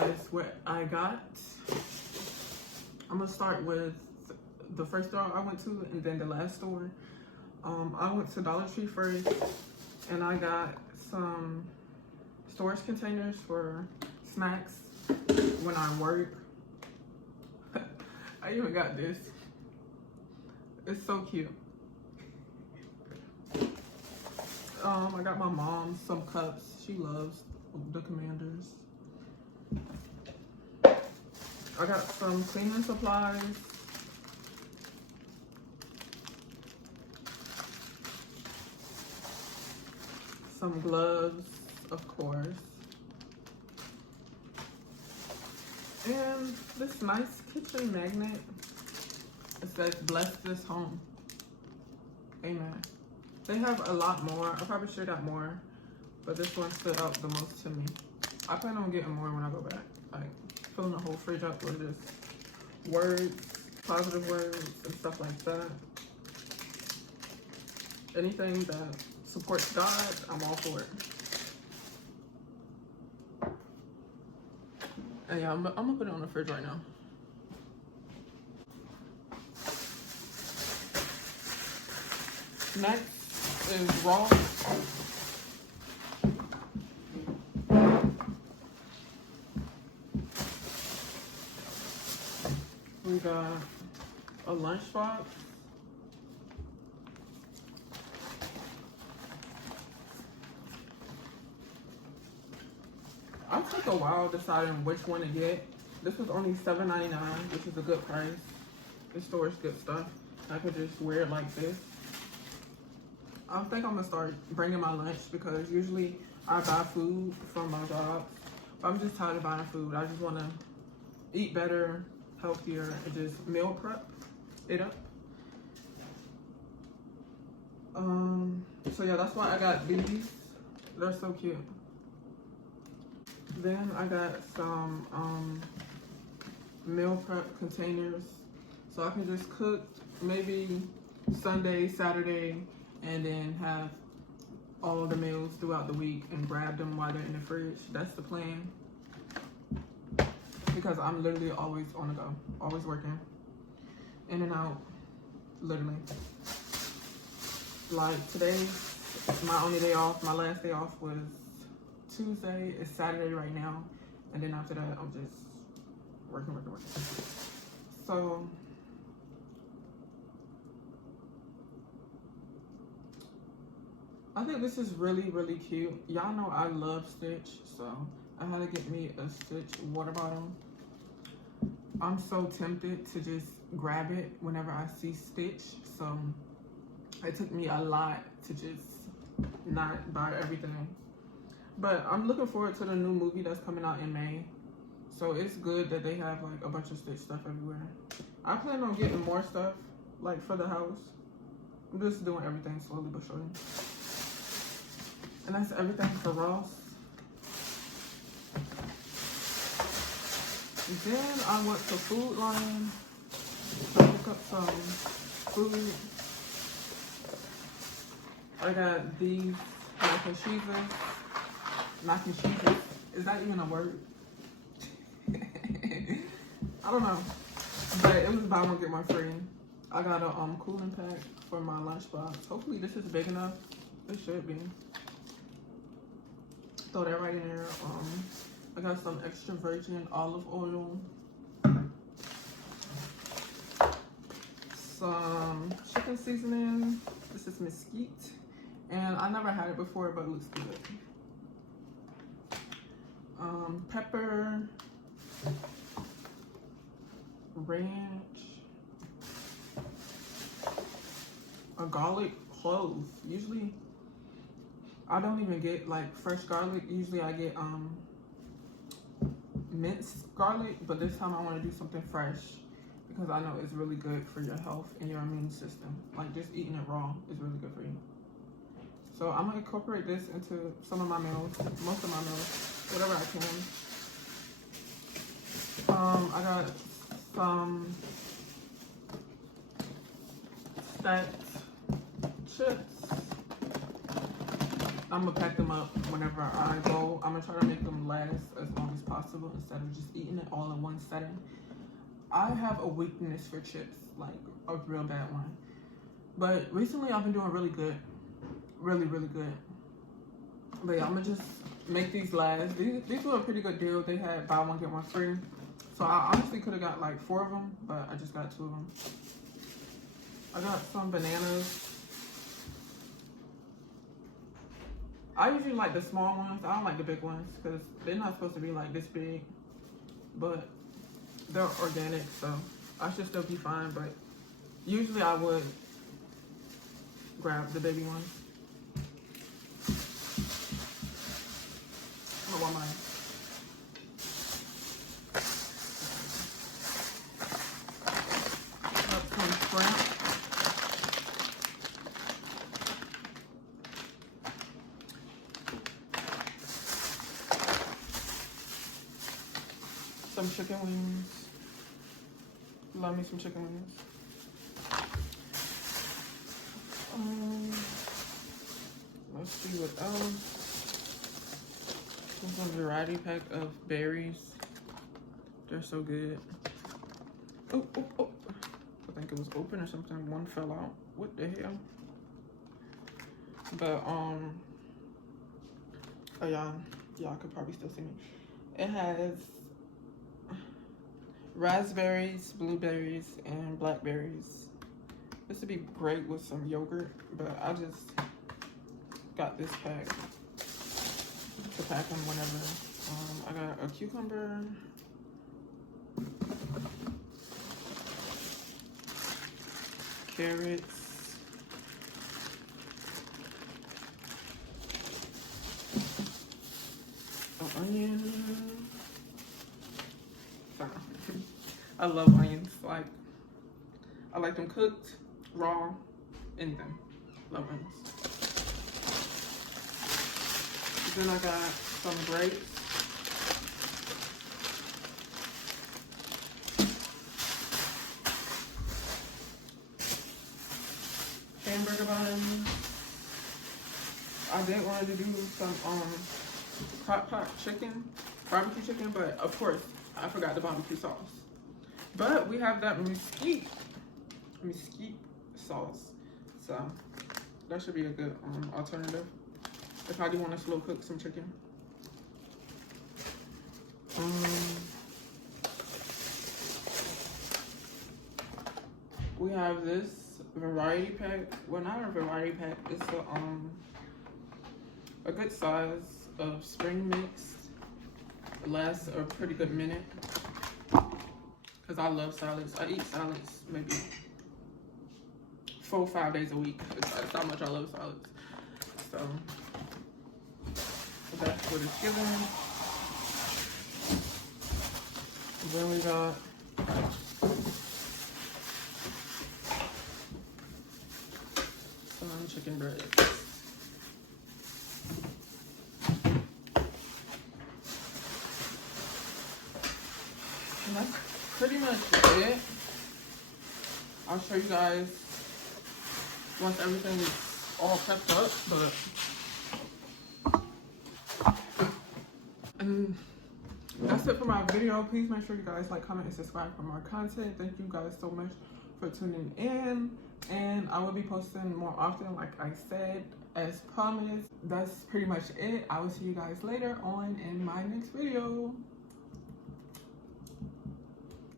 guys what I got. I'm gonna start with the first store I went to and then the last store. I went to Dollar Tree first and I got some storage containers for snacks when I work. I even got this. It's so cute. I got my mom some cups. She loves the Commanders. I got some cleaning supplies. Some gloves, of course. And this nice kitchen magnet. It says, "Bless this home." Amen. They have a lot more. I probably should have got more, but this one stood out the most to me. I plan on getting more when I go back. Like, filling the whole fridge up with just words, positive words, and stuff like that. Anything that supports God, I'm all for it. And yeah, I'm gonna put it on the fridge right now. Next is Ross. We got a lunchbox. I took a while deciding which one to get. This was only $7.99, which is a good price. It stores good stuff. I could just wear it like this. I think I'm gonna start bringing my lunch because usually I buy food from my job. I'm just tired of buying food. I just wanna eat better, healthier, and just meal prep it up. So yeah, that's why I got these. They're so cute. Then I got some meal prep containers, so I can just cook maybe Sunday, Saturday, and then have all the meals throughout the week and grab them while they're in the fridge. That's the plan. Because I'm literally always on the go, always working, in and out, literally. Like today, my only day off, my last day off was Tuesday. It's Saturday right now, and then after that, I'm just working. So I think this is really, really cute. Y'all know I love Stitch, so I had to get me a Stitch water bottle. I'm so tempted to just grab it whenever I see Stitch, so it took me a lot to just not buy everything. But I'm looking forward to the new movie that's coming out in May. So it's good that they have like a bunch of Stitch stuff everywhere. I plan on getting more stuff like for the house. I'm just doing everything slowly but surely. And that's everything for Ross. Then I went to Food Lion to pick up some food. I got these mac and cheeses. Mac and cheeses. Is that even a word? I don't know. But it was buy one get one free. I got a cooling pack for my lunchbox. Hopefully this is big enough. It should be. Throw that right in there. I got some extra virgin olive oil. Some chicken seasoning. This is mesquite. And I never had it before, but it looks good. Pepper. Ranch. A garlic clove. Usually I don't even get like fresh garlic. Usually I get minced garlic, but this time I want to do something fresh because I know it's really good for your health and your immune system. Like just eating it raw is really good for you. So I'm gonna incorporate this into some of my meals, most of my meals, whatever I can. I got some stacked chips. I'm gonna pack them up whenever I go. I'm gonna try to make them last as long as possible instead of just eating it all in one setting. I have a weakness for chips, like a real bad one. But recently I've been doing really good. Really, really good. But yeah, I'm gonna just make these last. These were a pretty good deal. They had buy one, get one free. So I honestly could have got like 4 of them, but I just got 2 of them. I got some bananas. I usually like the small ones. I don't like the big ones because they're not supposed to be like this big. But they're organic, so I should still be fine. But usually I would grab the baby ones. I don't want mine. Got some shrimp. Some chicken wings. Love me some chicken wings. Let's see what else. Some variety pack of berries. They're so good. Oh, oh, oh. I think it was open or something. One fell out. What the hell? But oh y'all could probably still see me. It has raspberries, blueberries, and blackberries. This would be great with some yogurt, but I just got this pack to pack them whenever. I got a cucumber, carrots, an onion. I love onions. Like, I like them cooked, raw, anything. Love onions. Then I got some grapes. Hamburger buns. I did want to do some crock pot chicken, barbecue chicken, but of course I forgot the barbecue sauce. But we have that mesquite sauce, so that should be a good alternative if I do want to slow cook some chicken. We have this variety pack. Well, not a variety pack. It's a good size of spring mix. It lasts a pretty good minute because I love salads. I eat salads maybe 4 or 5 days a week. That's how much I love salads. So that's what it's given. Then we got some chicken breast. And that's pretty much it. I'll show you guys once everything is all prepped up. And that's it for my video. Please make sure you guys like, comment, and subscribe for more content. Thank you guys so much for tuning in. And I will be posting more often, like I said, as promised. That's pretty much it. I will see you guys later on in my next video.